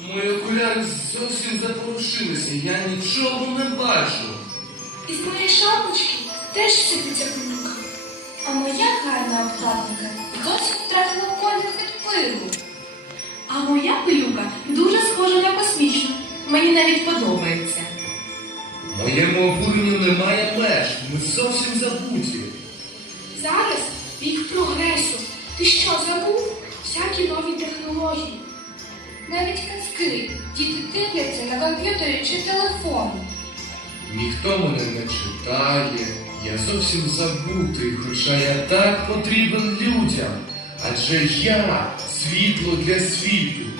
Мої окуляри зовсім запорушилися, я нічого не бачу. Із моєї шапочки теж сипеться пилюка. А моя гарна обкладинка зовсім втратила колір від пилу. А моя пилюка дуже схожа на космічну. Мені навіть подобається. Моєму обуренню немає меж, ми зовсім забуті. Зараз вік прогресу. Ти що забув? Всякі нові технології. Навіть казки діти дивляться на комп'ютері чи телефоні. Ніхто мене не читає, я зовсім забутий, хоча я так потрібен людям. Адже я світло для світу.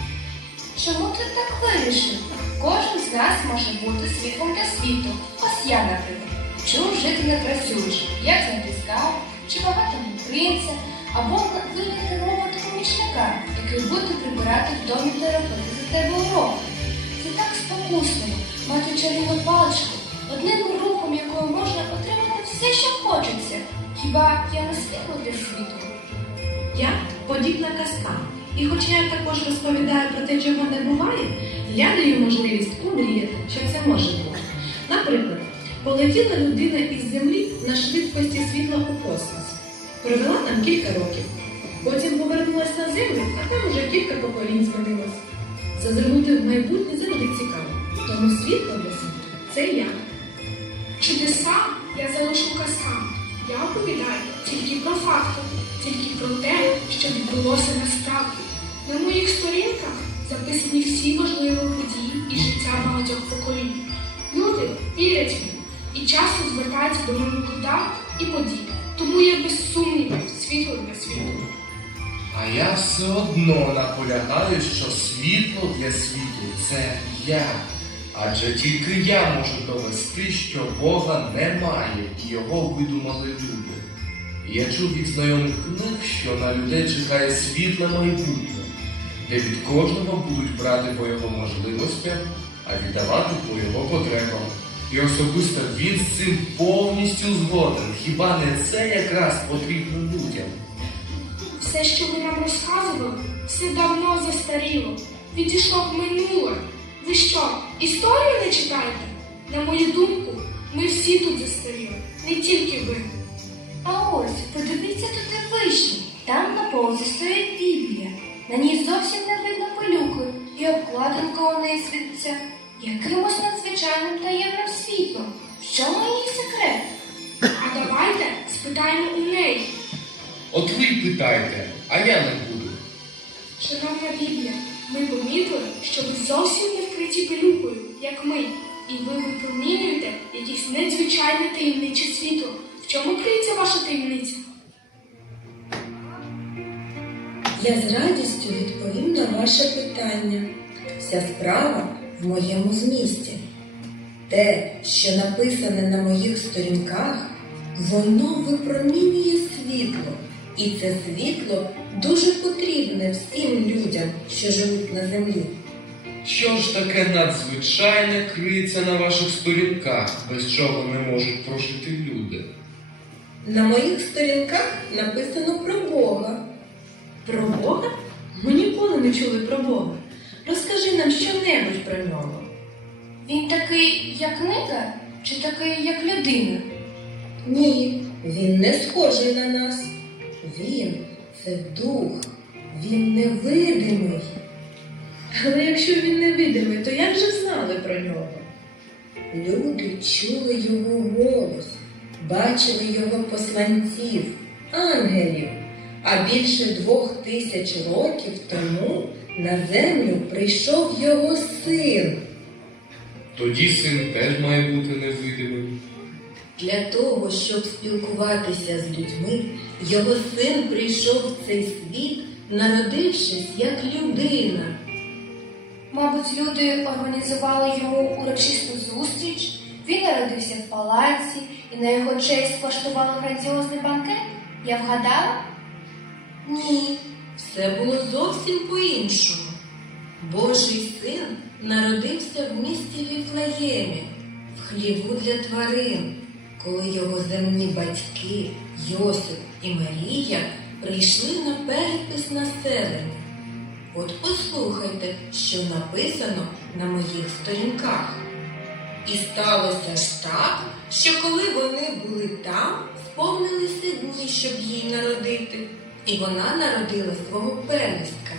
Чому ти так вирішив? Кожен з нас може бути світлом для світу. Ось я, наприклад, чув жити не працюючи, як знайти скарб, чи багатому принця, або робота-помічника, який буде прибирати в домі та робити за тебе уроки. Це так спокусливо мати чарівну паличку, одним рухом якою можна отримати все, що хочеться. Хіба я не світло для світу? Я подібна казкам. І хоча я також розповідаю про те, чого не буває, я даю можливість помріяти, що це може бути. Наприклад, полетіла людина із землі на швидкості світла у космос. Провела там кілька років. Землю, а там уже кілька поколінь змінилось. Зазирнути в майбутнє завжди цікаво. Тому світло для це я. Чудеса я залишу казкам. Я оповідаю тільки про факти, тільки про те, що відбулося насправді. На моїх сторінках записані всі важливі події і життя багатьох поколінь. Люди вірять мені і часто звертаються до мене дат і подій. Тому я без сумнівів світло для світу. А я все одно наполягаю, що світло для світу це я. Адже тільки я можу довести, що Бога немає і його видумали люди. І я чув від знайомих книг, що на людей чекає світле майбутнє, де від кожного будуть брати по його можливостям, а віддавати по його потребам. І особисто він з цим повністю згоден. Хіба не це якраз потрібно людям? Все, що ви нам розказували, все давно застаріло, відійшло в минуле. Ви що, історію не читаєте? На мою думку, ми всі тут застаріли, не тільки ви. А ось, подивіться туди вишні. Там на полці стоїть Біблія. На ній зовсім не видно пилюки, і обкладинка у неї світиться якимось надзвичайним таємним світлом. В чому її секрет? А давайте спитаємо у неї. От ви й питайте, а я не буду. Шановна Біблія, ми помітили, що ви зовсім не вкриті пилюкою, як ми, і ви випромінюєте якесь надзвичайне таємниче світло. В чому криється ваша таємниця? Я з радістю відповім на ваше питання. Вся справа в моєму змісті. Те, що написане на моїх сторінках, воно випромінює світло. І це світло дуже потрібне всім людям, що живуть на землі. Що ж таке надзвичайне криється на ваших сторінках, без чого не можуть прожити люди? На моїх сторінках написано про Бога. Про Бога? Ми ніколи не чули про Бога. Розкажи нам щонебудь про нього. Він такий, як книга, чи такий, як людина? Ні, він не схожий на нас. Він це дух, він невидимий. Але якщо він невидимий, то як же знали про нього? Люди чули його голос, бачили його посланців, ангелів. А більше двох тисяч років тому на землю прийшов його син. Тоді син теж має бути невидимим. Для того, щоб спілкуватися з людьми, його син прийшов в цей світ, народившись як людина. Мабуть, люди організували йому урочисту зустріч, він народився в палаці і на його честь влаштували грандіозний банкет. Я вгадала? Ні, все було зовсім по-іншому. Божий син народився в місті Віфлеємі, в хліву для тварин, коли його земні батьки Йосип і Марія прийшли на перепис населення. От послухайте, що написано на моїх сторінках. І сталося ж так, що коли вони були там, сповнилися дні, щоб їй народити. І вона народила свого первістка,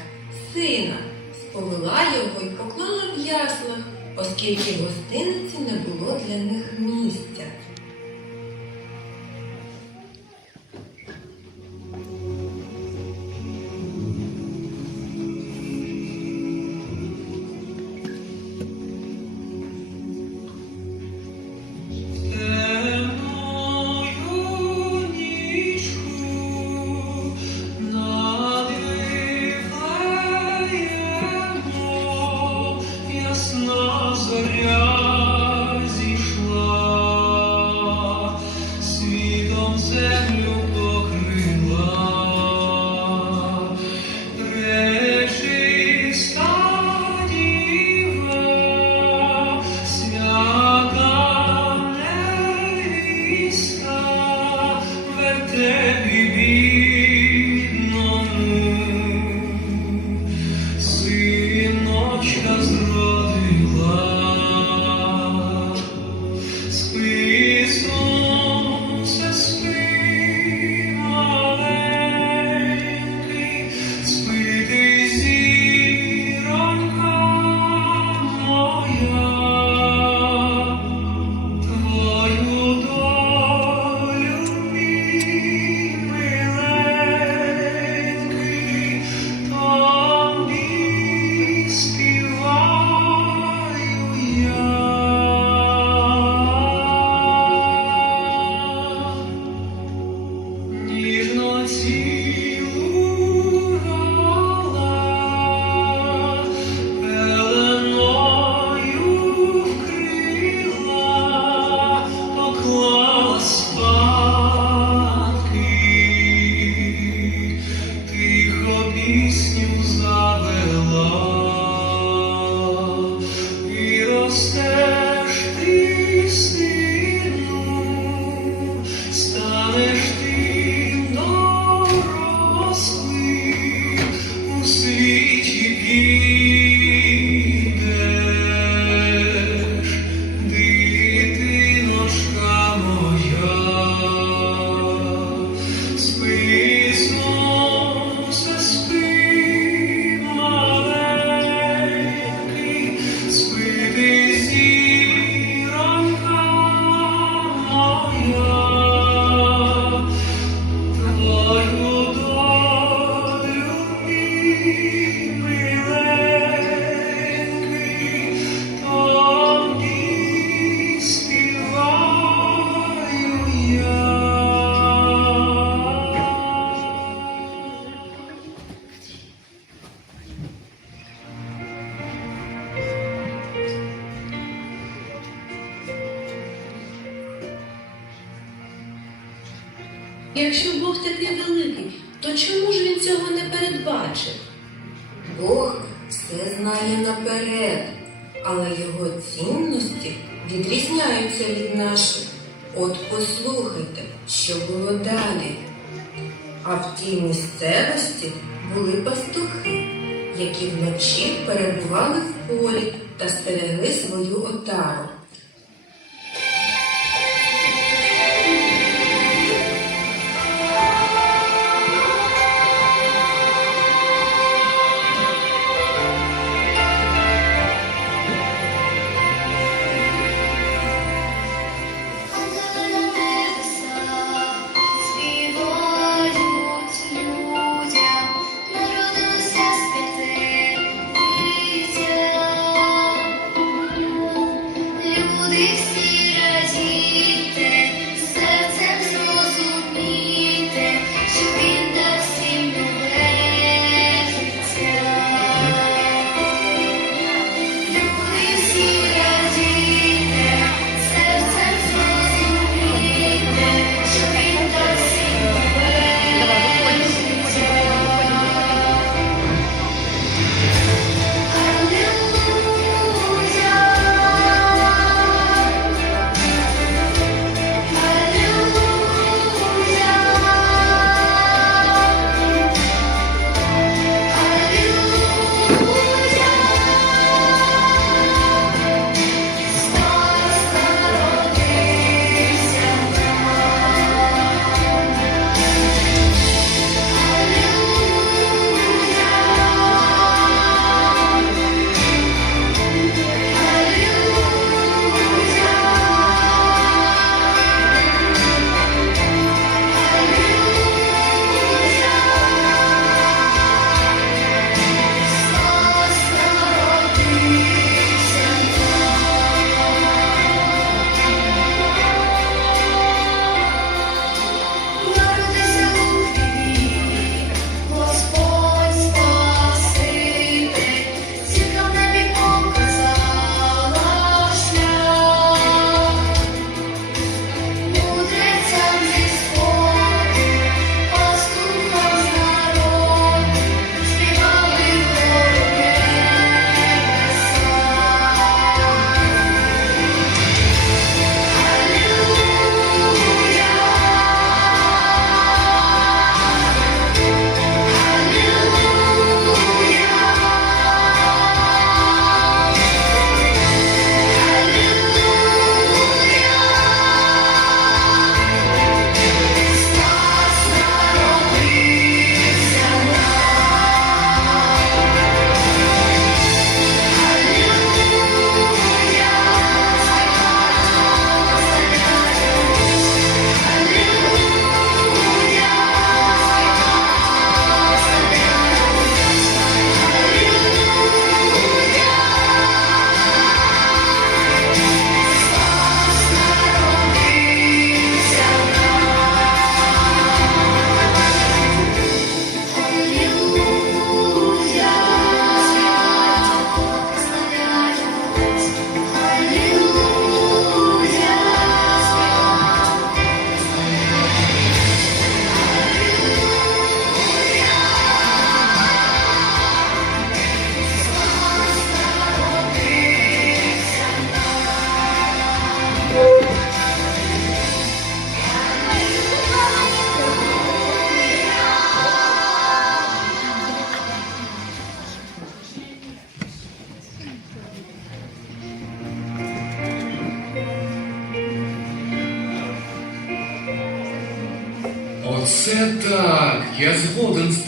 сина, сповела його і поклала в яслах, оскільки в гостиниці не було для них місця. Якщо Бог такий великий, то чому ж він цього не передбачив? Бог все знає наперед, але його цінності відрізняються від наших. От послухайте, що було далі. А в тій місцевості були пастухи, які вночі перебували в полі та стерегли свою отару. люди всі.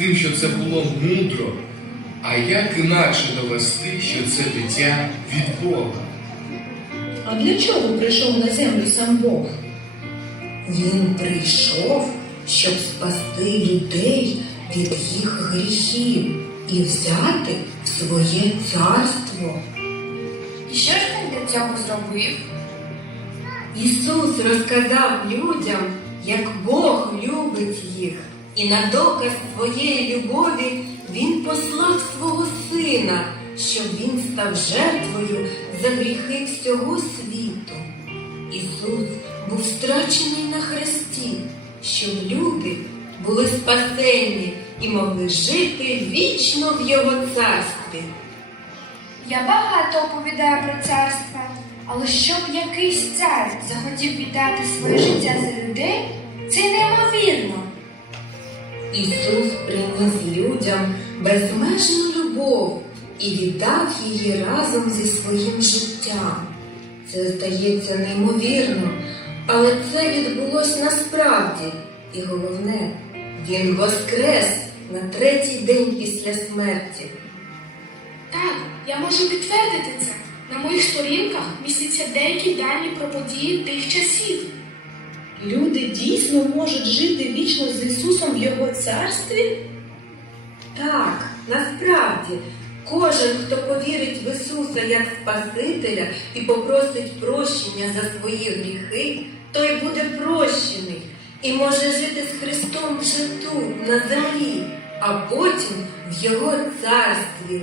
Тим, що це було мудро. А як інакше довести, що це дитя від Бога? А для чого прийшов на землю сам Бог? Він прийшов, щоб спасти людей від їх гріхів і взяти в своє царство. І що ж він для цього зробив? Ісус розказав людям, як Бог любить їх, і на доказ своєї любові Він послав свого сина, щоб він став жертвою за гріхи всього світу. Ісус був страчений на хресті, щоб люди були спасені і могли жити вічно в його царстві. Я багато оповідаю про царство, але щоб якийсь цар захотів віддати своє життя за людей, це неймовірно. Ісус приніс людям безмежну любов і віддав її разом зі своїм життям. Це здається неймовірно, але це відбулось насправді. І головне, він воскрес на третій день після смерті. Так, я можу підтвердити це. На моїх сторінках містяться деякі дані про події тих часів. Люди дійсно можуть жити вічно з Ісусом в Його царстві? Так, насправді, кожен, хто повірить в Ісуса як Спасителя і попросить прощення за свої гріхи, той буде прощений і може жити з Христом вже тут, на землі, а потім в Його царстві.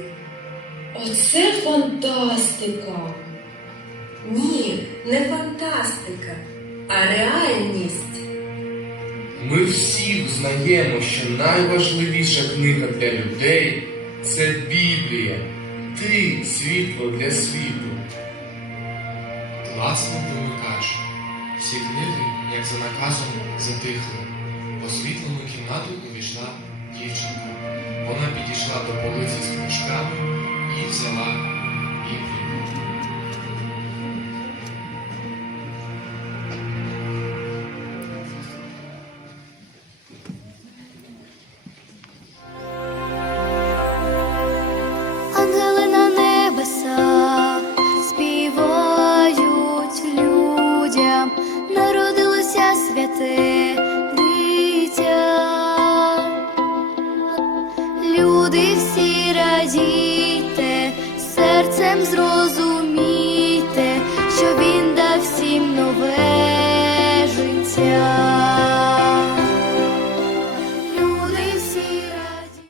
Оце фантастика! Ні, не фантастика, а реальність. Ми всі взнаємо, що найважливіша книга для людей це Біблія. Ти світло для світу. Класно вимикач. Всі книги, як за наказом, затихли. Освітлену кімнату увійшла дівчинка. Вона підійшла до полиці з книжками і взяла Біблію.